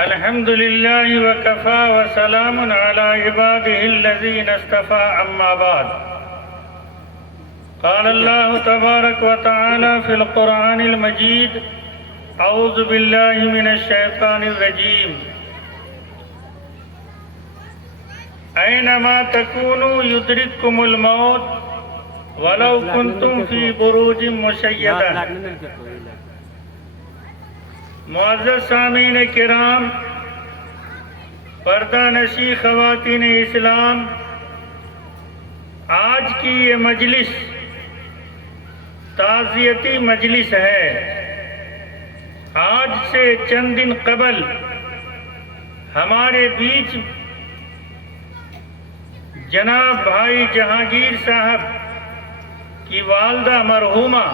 الحمد لله وكفى وسلام على عباده الذين اصطفى أما بعد قال الله تبارك وتعالى في القرآن المجيد أعوذ بالله من الشيطان الرجيم أينما تكونوا يدرككم الموت ولو كنتم في بروج مشيدة معزز سامعین کرام، پردہ نشی خواتین اسلام، آج کی یہ مجلس تعزیتی مجلس ہے۔ آج سے چند دن قبل ہمارے بیچ جناب بھائی جہانگیر صاحب کی والدہ مرحومہ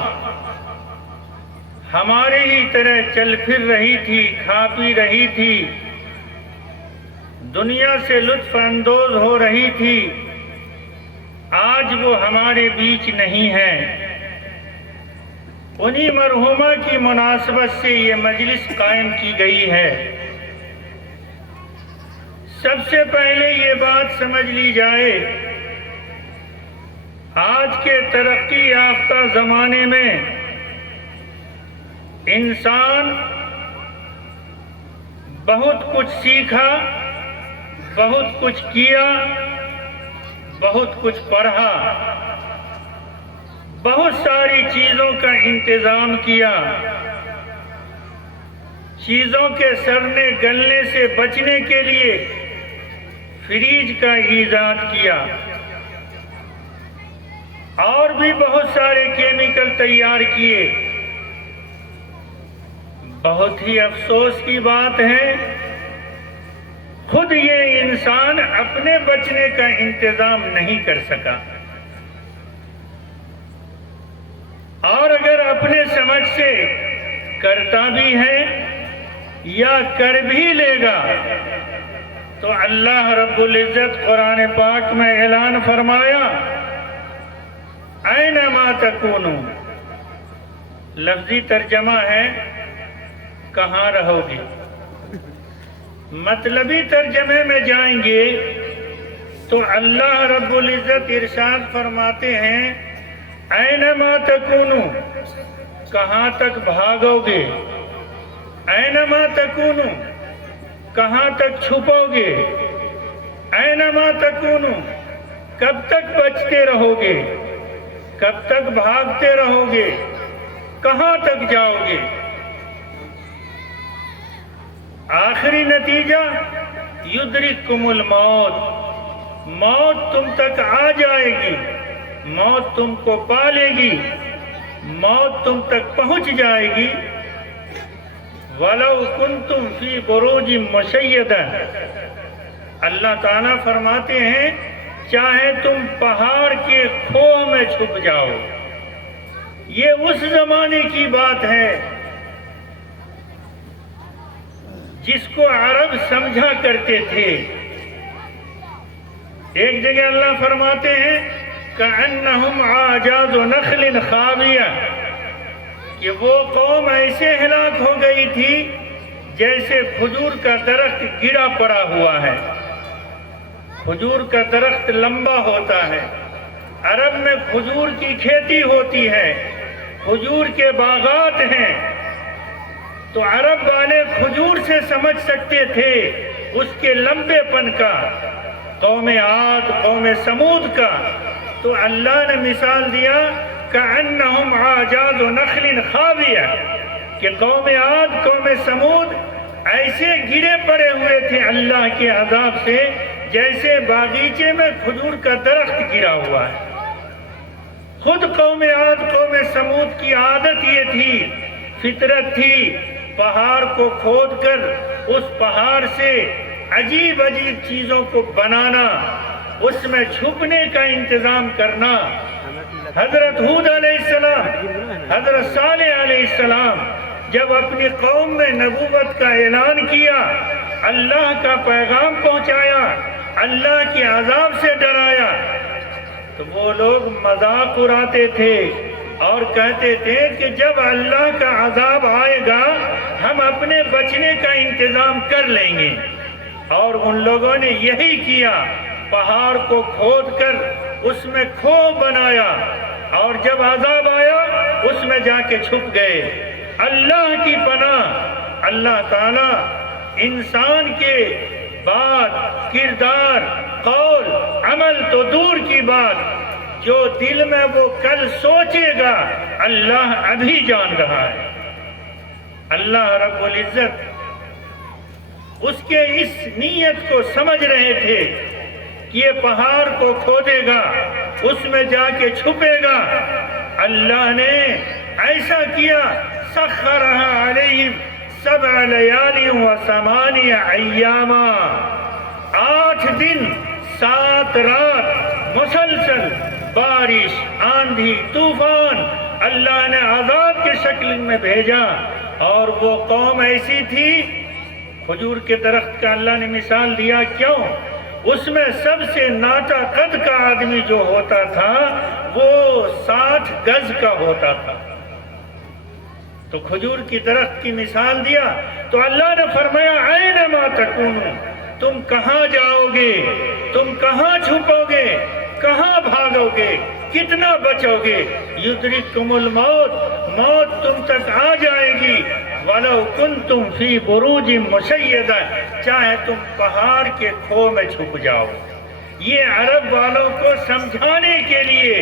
ہمارے ہی طرح چل پھر رہی تھی، کھا پی رہی تھی، دنیا سے لطف اندوز ہو رہی تھی۔ آج وہ ہمارے بیچ نہیں ہے۔ انہی مرحومہ کی مناسبت سے یہ مجلس قائم کی گئی ہے۔ سب سے پہلے یہ بات سمجھ لی جائے، آج کے ترقی یافتہ زمانے میں انسان بہت کچھ سیکھا، بہت کچھ کیا، بہت کچھ پڑھا، بہت ساری چیزوں کا انتظام کیا، چیزوں کے سڑنے گلنے سے بچنے کے لیے فریج کا ایجاد کیا، اور بھی بہت سارے کیمیکل تیار کیے۔ بہت ہی افسوس کی بات ہے، خود یہ انسان اپنے بچنے کا انتظام نہیں کر سکا، اور اگر اپنے سمجھ سے کرتا بھی ہے یا کر بھی لے گا تو اللہ رب العزت قرآن پاک میں اعلان فرمایا اینما تکونو، لفظی ترجمہ ہے کہاں رہو گے۔ مطلبی ترجمے میں جائیں گے تو اللہ رب العزت ارشاد فرماتے ہیں اینما تکونو، کہاں تک بھاگو گے، اینما تکونو، کہاں تک چھپو گے، اینما تکونو، کب تک بچتے رہو گے، کب تک بھاگتے رہو گے، کہاں تک جاؤ گے۔ آخری نتیجہ یدرککم الموت، موت تم تک آ جائے گی، موت تم کو پا لے گی، موت تم تک پہنچ جائے گی۔ وَلَوْ كُنْتُمْ فِي بُرُوجٍ مُشَيَّدَةٍ، اللہ تعالیٰ فرماتے ہیں چاہے تم پہاڑ کے کھوہ میں چھپ جاؤ۔ یہ اس زمانے کی بات ہے جس کو عرب سمجھا کرتے تھے۔ ایک جگہ اللہ فرماتے ہیں كَأَنَّهُمْ عَاجَازُ نَخْلٍ خَاوِيَةٍ، کہ وہ قوم ایسے ہلاک ہو گئی تھی جیسے کھجور کا درخت گرا پڑا ہوا ہے۔ کھجور کا درخت لمبا ہوتا ہے، عرب میں کھجور کی کھیتی ہوتی ہے، کھجور کے باغات ہیں، تو عرب والے کھجور سے سمجھ سکتے تھے اس کے لمبے پن کا۔ قوم عاد، قوم سمود کا تو اللہ نے مثال دیا كَأَنَّهُمْ عَاجَازُ نَخْلٍ خَاوِيَةٍ، کہ قوم عاد، قوم سمود ایسے گرے پڑے ہوئے تھے اللہ کے عذاب سے جیسے باغیچے میں کھجور کا درخت گرا ہوا ہے۔ خود قوم عاد، قوم سمود کی عادت یہ تھی، فطرت تھی، پہاڑ کو کھود کر اس پہاڑ سے عجیب عجیب چیزوں کو بنانا، اس میں چھپنے کا انتظام کرنا۔ حضرت ہود علیہ السلام، حضرت صالح علیہ السلام جب اپنی قوم میں نبوت کا اعلان کیا، اللہ کا پیغام پہنچایا، اللہ کے عذاب سے ڈرایا، تو وہ لوگ مذاق اڑاتے تھے اور کہتے تھے کہ جب اللہ کا عذاب آئے گا ہم اپنے بچنے کا انتظام کر لیں گے، اور ان لوگوں نے یہی کیا، پہاڑ کو کھود کر اس میں کھو بنایا، اور جب عذاب آیا اس میں جا کے چھپ گئے۔ اللہ کی پناہ، اللہ تعالیٰ انسان کے بات، کردار، قول، عمل تو دور کی بات، جو دل میں وہ کل سوچے گا اللہ ابھی جان رہا ہے۔ اللہ رب العزت اس کے اس نیت کو سمجھ رہے تھے کہ یہ پہاڑ کو کھودے گا، اس میں جا کے چھپے گا۔ اللہ نے ایسا کیا، سخرها علیہم 7 لیال و 8 ایاما، 8 دن 7 رات مسلسل بارش، آندھی، طوفان اللہ نے عذاب کے شکل میں بھیجا۔ اور وہ قوم ایسی تھی، کھجور کے درخت کا اللہ نے مثال دیا، کیوں؟ اس میں سب سے ناٹا قد کا آدمی جو ہوتا تھا وہ 60 گز کا ہوتا تھا۔ تو کھجور کی درخت کی مثال دیا تو اللہ نے فرمایا اینما تکونوا، تم کہاں جاؤ گے، تم کہاں چھپو گے، کہاں بھاگو گے، کتنا بچو گے، یدرککم الموت، موت تم تک آ جائے گی، وَلَوْ كُنْتُمْ فِي بُرُوجٍ مُشَيَّدَةٍ، چاہے تم پہاڑ کے کھو میں چھپ جاؤ۔ یہ عرب والوں کو سمجھانے کے لیے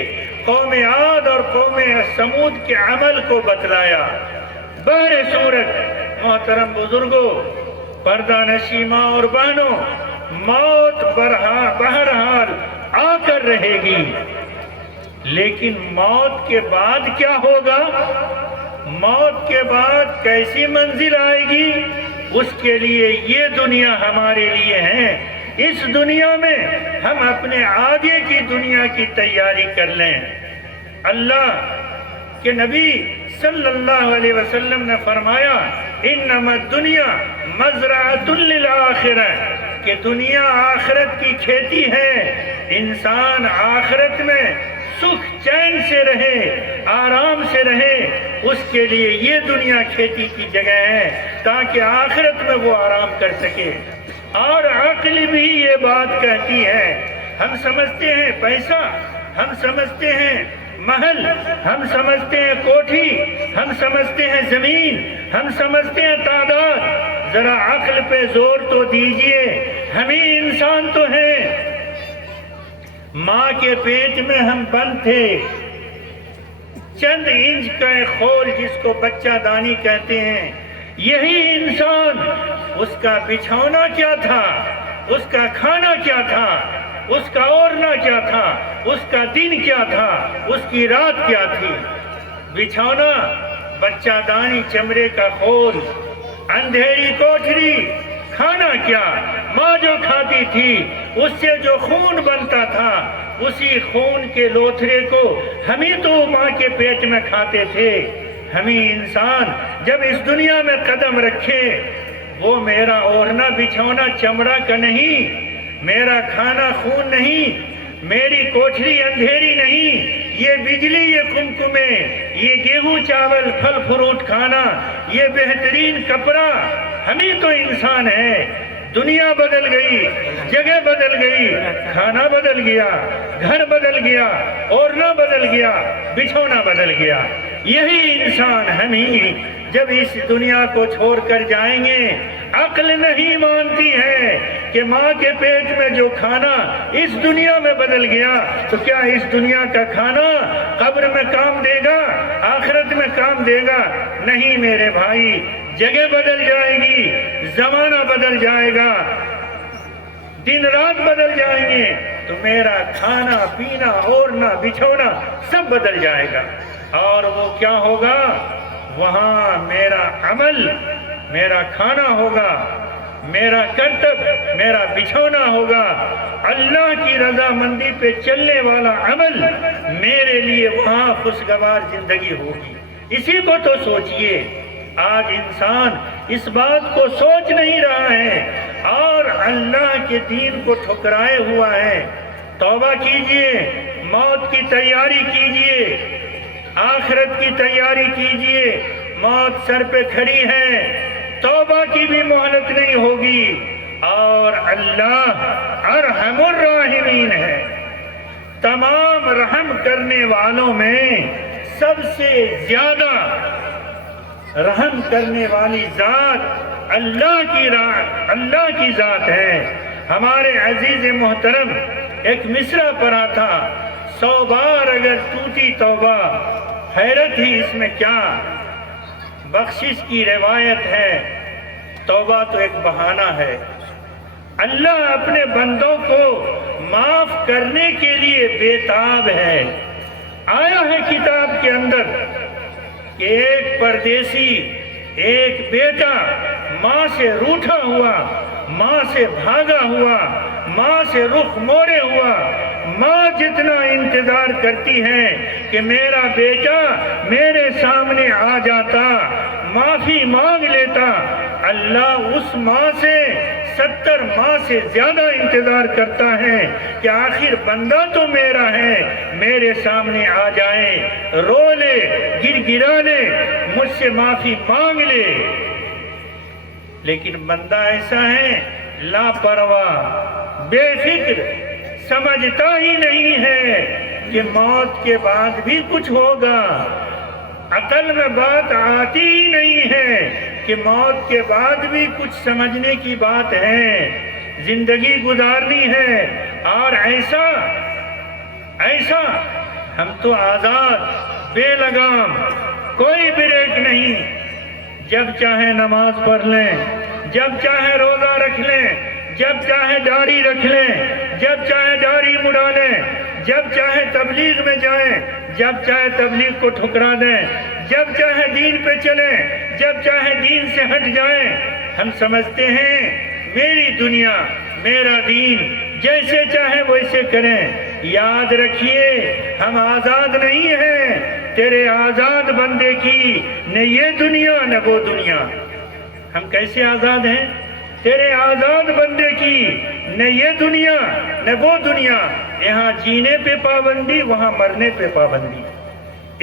قوم عاد اور قوم سمود کے عمل کو بتلایا۔ بہر صورت محترم بزرگوں، پردہ نشی ماں اور بہنوں، موت بہرحال آ کر رہے گی، لیکن موت کے بعد کیا ہوگا، موت کے بعد کیسی منزل آئے گی، اس کے لیے یہ دنیا ہمارے لیے ہے۔ اس دنیا میں ہم اپنے آگے کی دنیا کی تیاری کر لیں۔ اللہ کے نبی صلی اللہ علیہ وسلم نے فرمایا انما الدنیا مزرعۃ للآخرہ، کہ دنیا آخرت کی کھیتی ہے، انسان آخرت میں سکھ چین سے رہے، آرام سے رہے، اس کے لیے یہ دنیا کھیتی کی جگہ ہے تاکہ آخرت میں وہ آرام کر سکے۔ اور عقل بھی یہ بات کہتی ہے، ہم سمجھتے ہیں پیسہ، ہم سمجھتے ہیں محل، ہم سمجھتے ہیں کوٹھی، ہم سمجھتے ہیں زمین، ہم سمجھتے ہیں تعداد، ذرا عقل پہ زور تو دیجئے، ہم ہی انسان تو ہیں۔ ماں کے پیٹ میں ہم بند تھے، چند انچ کا ایک خول جس کو بچہ دانی کہتے ہیں، یہی انسان، اس کا بچھونا کیا تھا، اس کا کھانا کیا تھا، اس کا اوڑھنا کیا تھا، اس کا دن کیا تھا، اس کی رات کیا تھی۔ بچھونا بچہ دانی چمڑے کا خول، اندھیری کوٹھری، کھانا کیا، ماں جو کھاتی تھی اس سے جو خون بنتا تھا، اسی خون کے لوتھڑے کو ہم ہی تو ماں کے پیٹ میں کھاتے تھے۔ ہمیں انسان جب اس دنیا میں قدم رکھے، وہ میرا اوڑھنا بچھونا چمڑا کا نہیں، میرا کھانا خون نہیں، میری کوٹھری اندھیری نہیں، یہ بجلی، یہ کمکمے، یہ گیہوں چاول پھل فروٹ کھانا، یہ بہترین کپڑا، ہم ہی تو انسان ہے۔ دنیا بدل گئی، جگہ بدل گئی، کھانا بدل گیا، گھر بدل گیا، اوڑھنا بدل گیا، بچھونا بدل گیا۔ یہی انسان ہم ہی جب اس دنیا کو چھوڑ کر جائیں گے، عقل نہیں مانتی ہے کہ ماں کے پیٹ میں جو کھانا اس دنیا میں بدل گیا تو کیا اس دنیا کا کھانا قبر میں کام دے گا، آخرت میں کام دے گا؟ نہیں میرے بھائی، جگہ بدل جائے گی، زمانہ بدل جائے گا، دن رات بدل جائیں گے، تو میرا کھانا پینا اوڑھنا بچھونا سب بدل جائے گا۔ اور وہ کیا ہوگا؟ وہاں میرا عمل، میرا کھانا ہوگا، میرا کرتب، میرا بچھونا ہوگا، اللہ کی رضامندی پہ چلنے والا عمل میرے لیے وہاں خوشگوار زندگی ہوگی۔ اسی کو تو سوچئے۔ آج انسان اس بات کو سوچ نہیں رہا ہے اور اللہ کے دین کو ٹھکرائے ہوا ہے۔ توبہ کیجئے، موت کی تیاری کیجئے، آخرت کی تیاری کیجئے، موت سر پہ کھڑی ہے، توبہ کی بھی مہلت نہیں ہوگی، اور اللہ ارحم الراحمین ہے، تمام رحم کرنے والوں میں سب سے زیادہ رحم کرنے والی ذات اللہ کی ذات ہے۔ ہمارے عزیز محترم ایک مصرع پڑھا تھا، 100 بار اگر ٹوٹی توبہ، حیرت ہی اس میں کیا، بخشش کی روایت ہے، توبہ تو ایک بہانہ ہے۔ اللہ اپنے بندوں کو معاف کرنے کے لیے بےتاب ہے۔ آیا ہے کتاب کے اندر کہ ایک پردیسی، ایک بیٹا ماں سے روٹھا ہوا، ماں سے بھاگا ہوا، ماں سے رخ موڑے ہوا، ماں جتنا انتظار کرتی ہے کہ میرا بیٹا میرے سامنے آ جاتا، معافی مانگ لیتا، اللہ اس ماں سے 70 ماہ سے زیادہ انتظار کرتا ہے کہ آخر بندہ تو میرا ہے، میرے سامنے آ جائے، رو لے، گر گرا لے، مجھ سے معافی مانگ لے۔ لیکن بندہ ایسا ہے لاپرواہ، بے فکر، سمجھتا ہی نہیں ہے کہ موت کے بعد بھی کچھ ہوگا، عقل میں بات آتی ہی نہیں ہے کہ موت کے بعد بھی کچھ سمجھنے کی بات ہے، زندگی گزارنی ہے، اور ایسا ہم تو آزاد، بے لگام، کوئی بریک نہیں، جب چاہے نماز پڑھ لیں، جب چاہے روزہ رکھ لیں، جب چاہے داڑھی رکھ لیں، جب چاہے داڑھی مڑا لیں، جب چاہے تبلیغ میں جائیں، جب چاہے تبلیغ کو ٹھکرا دیں، جب چاہے دین پہ چلیں، جب چاہے دین سے ہٹ جائیں۔ ہم سمجھتے ہیں میری دنیا، میرا دین، جیسے چاہے ویسے کریں۔ یاد رکھیے ہم آزاد نہیں ہیں، تیرے آزاد بندے کی نہ یہ دنیا نہ وہ دنیا۔ ہم کیسے آزاد ہیں؟ تیرے آزاد بندے کی نہ یہ دنیا نہ وہ دنیا۔ یہاں جینے پہ پابندی، وہاں مرنے پہ پابندی۔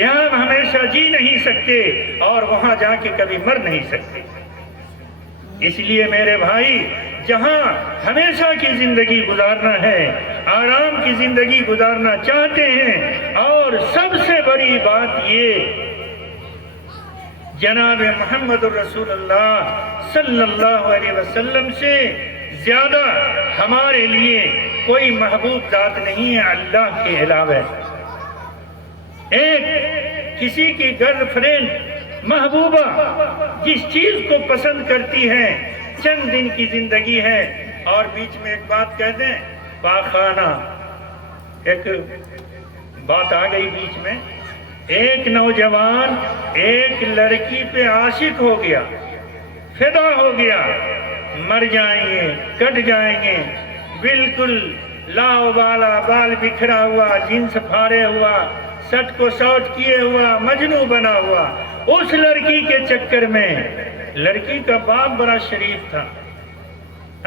یہاں ہم ہمیشہ جی نہیں سکتے اور وہاں جا کے کبھی مر نہیں سکتے۔ اس لیے میرے بھائی، جہاں ہمیشہ کی زندگی گزارنا ہے، آرام کی زندگی گزارنا چاہتے ہیں، اور سب سے بڑی بات یہ، جناب محمد الرسول اللہ صلی اللہ علیہ وسلم سے زیادہ ہمارے لیے کوئی محبوب ذات نہیں ہے اللہ کے علاوہ۔ ایک کسی کی گرل فرینڈ محبوبہ جس چیز کو پسند کرتی ہے، چند دن کی زندگی ہے، اور بیچ میں ایک بات کہہ دیں، پاخانہ، ایک بات آ گئی بیچ میں، ایک نوجوان ایک لڑکی پہ عاشق ہو گیا، فدا ہو گیا، مر جائیں گے، کٹ جائیں گے، بالکل لاوبالا، بال بکھرا ہوا، جنس پھاڑے ہوا، سٹ کو سوٹ کیے ہوا، مجنوں بنا ہوا، اس لڑکی کے چکر میں۔ لڑکی کا باپ بڑا شریف تھا،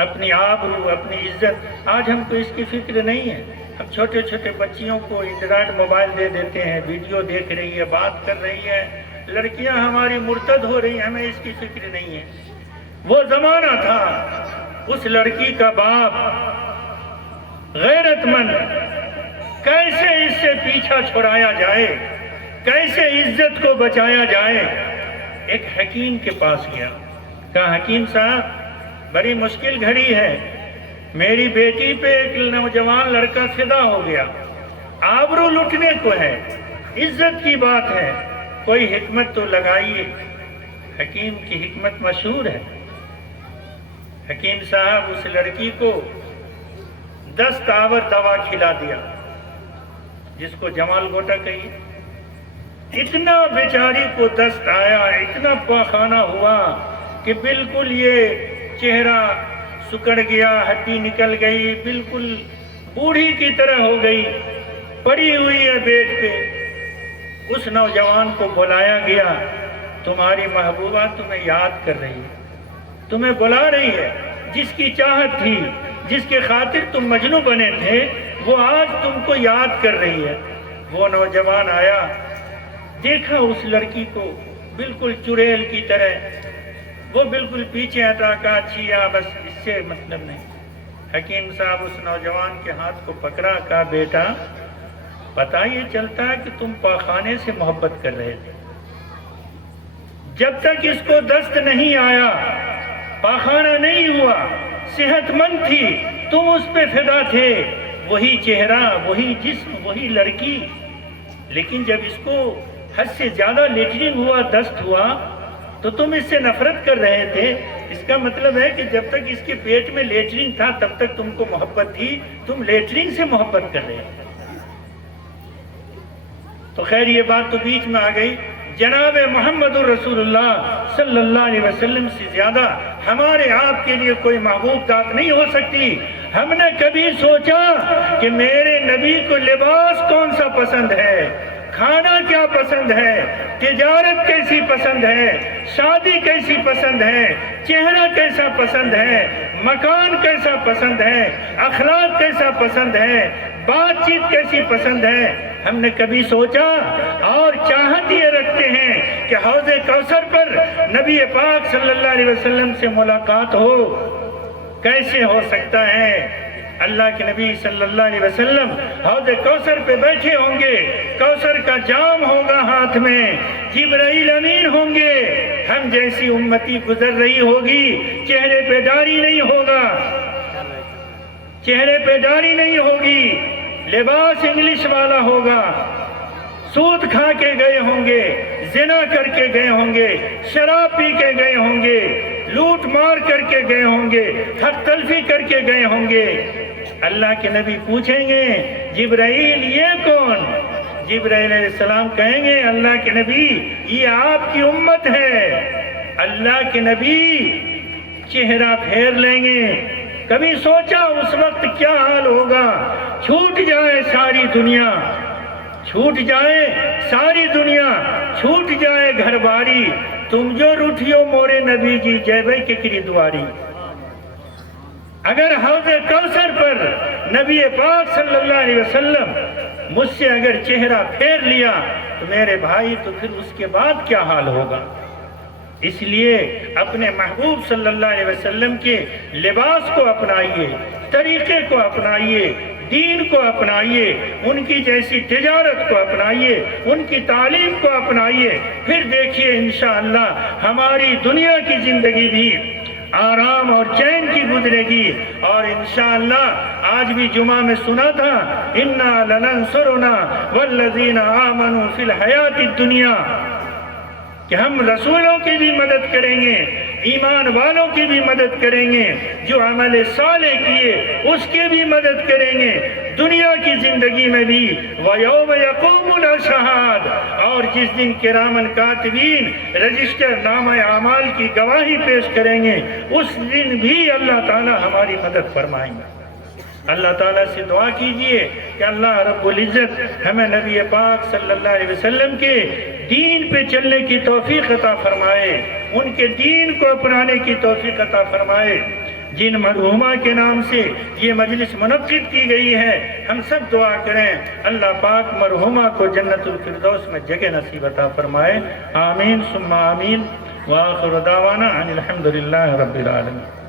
اپنی آبرو، اپنی عزت، آج ہم کو اس کی فکر نہیں ہے۔ ہم چھوٹے چھوٹے بچیوں کو اینڈرائڈ موبائل دے دیتے ہیں، ویڈیو دیکھ رہی ہے، بات کر رہی ہے، لڑکیاں ہماری مرتد ہو رہی ہیں، ہمیں اس کی فکر نہیں ہے۔ وہ زمانہ تھا، اس لڑکی کا باپ غیرت مند، کیسے اس سے پیچھا چھڑایا جائے، کیسے عزت کو بچایا جائے، ایک حکیم کے پاس گیا، کہا حکیم صاحب بڑی مشکل گھڑی ہے، میری بیٹی پہ ایک نوجوان لڑکا فدا ہو گیا، آبرو لٹنے کو ہے، عزت کی بات ہے، کوئی حکمت تو لگائیے۔ حکیم کی حکمت مشہور ہے۔ حکیم صاحب اس لڑکی کو 10 تاور دوا کھلا دیا، جس کو جمال گوٹا کہیے۔ اتنا بیچاری کو دست آیا، اتنا پاخانہ ہوا کہ بالکل یہ چہرہ سکڑ گیا، ہڈی نکل گئی، بالکل بوڑھی کی طرح ہو گئی، پڑی ہوئی ہے بیڈ پہ۔ اس نوجوان کو بلایا گیا، تمہاری محبوبہ تمہیں یاد کر رہی ہے، تمہیں بلا رہی ہے، جس کی چاہت تھی، جس کے خاطر تم مجنوں بنے تھے، وہ آج تم کو یاد کر رہی ہے۔ وہ نوجوان آیا، دیکھا اس لڑکی کو بالکل چڑیل کی طرح، وہ بالکل پیچھے ہٹا کہا اچھا بس اس سے مطلب نہیں۔ حکیم صاحب اس نوجوان کے ہاتھ کو پکڑا، کہا بیٹا پتہ یہ چلتا ہے کہ تم پاخانے سے محبت کر رہے تھے، جب تک اس کو دست نہیں آیا، پاخانہ نہیں ہوا، صحت مند تھی، تم اس پہ فدا تھے، وہی چہرہ، وہی جسم، وہی لڑکی۔ لیکن جب اس کو حد سے زیادہ لیٹرنگ ہوا، دست ہوا، تو تم اس سے نفرت کر رہے تھے۔ اس کا مطلب ہے کہ جب تک اس کے پیٹ میں لیٹرنگ تھا تب تک تم کو محبت تھی، تم لیٹرنگ سے محبت کر رہے تھے۔ تو خیر یہ بات تو بیچ میں آ گئی۔ جناب محمد رسول اللہ صلی اللہ علیہ وسلم سے زیادہ ہمارے آپ کے لیے کوئی محبوب ذات نہیں ہو سکتی۔ ہم نے کبھی سوچا کہ میرے نبی کو لباس کون سا پسند ہے، کھانا کیا پسند ہے، تجارت کیسی پسند ہے، شادی کیسی پسند ہے، چہرہ کیسا پسند ہے، مکان کیسا پسند ہے، اخلاق کیسا پسند ہے، بات چیت کیسی پسند ہے، ہم نے کبھی سوچا؟ اور چاہت یہ رکھتے ہیں کہ حوض کوثر پر نبی پاک صلی اللہ علیہ وسلم سے ملاقات ہو۔ کیسے ہو سکتا ہے؟ اللہ کے نبی صلی اللہ علیہ وسلم حوض کوثر پہ بیٹھے ہوں گے، کوثر کا جام ہوگا ہاتھ میں، جبرائیل امین ہوں گے، ہم جیسی امتی گزر رہی ہوگی، چہرے پہ داڑھی نہیں ہوگا، چہرے پہ داڑھی نہیں ہوگی، لباس انگلش والا ہوگا، سود کھا کے گئے ہوں گے، زنا کر کے گئے ہوں گے، شراب پی کے گئے ہوں گے، لوٹ مار کر کے گئے ہوں گے، حق تلفی کر کے گئے ہوں گے۔ اللہ کے نبی پوچھیں گے جبرائیل یہ کون؟ جبرائیل علیہ السلام کہیں گے اللہ کے نبی یہ آپ کی امت ہے۔ اللہ کے نبی چہرہ پھیر لیں گے۔ کبھی سوچا اس وقت کیا حال ہوگا؟ چھوٹ جائے ساری دنیا، چھوٹ جائے ساری دنیا، چھوٹ جائے گھر باری، تم جو روٹھیو مورے نبی جی جیبے کے کری دواری۔ اگر حوض کوثر پر نبی پاک صلی اللہ علیہ وسلم مجھ سے اگر چہرہ پھیر لیا تو میرے بھائی تو پھر اس کے بعد کیا حال ہوگا؟ اس لیے اپنے محبوب صلی اللہ علیہ وسلم کے لباس کو اپنائیے، طریقے کو اپنائیے، دین کو اپنائیے، ان کی جیسی تجارت کو اپنائیے، ان کی تعلیم کو اپنائیے، پھر دیکھیے انشاءاللہ ہماری دنیا کی زندگی بھی آرام اور چین کی گزرے گی۔ اور انشاءاللہ آج بھی جمعہ میں سنا تھا اِنَّا لَنَنْصُرُنَا وَالَّذِينَ آمَنُوا فِي الْحَيَاةِ الدُّنْيَا، کہ ہم رسولوں کی بھی مدد کریں گے، ایمان والوں کی بھی مدد کریں گے، جو عمل صالح کیے اس کی بھی مدد کریں گے دنیا کی زندگی میں بھی۔ وَيَوْمَ يَقُومُ الْأَشْهَادُ، اور جس دن کرامن کاتبین رجسٹر نامہ اعمال کی گواہی پیش کریں گے، اس دن بھی اللہ تعالی ہماری مدد فرمائیں گے۔ اللہ تعالیٰ سے دعا کیجئے کہ اللہ رب العزت ہمیں نبی پاک صلی اللہ علیہ وسلم کے دین پہ چلنے کی توفیق عطا فرمائے، ان کے دین کو اپنانے کی توفیق عطا فرمائے۔ جن مرحومہ کے نام سے یہ مجلس منعقد کی گئی ہے، ہم سب دعا کریں اللہ پاک مرحومہ کو جنت الفردوس میں جگہ نصیب عطا فرمائے۔ آمین ثم آمین، وآخر دعوانا ان الحمدللہ رب العالمین۔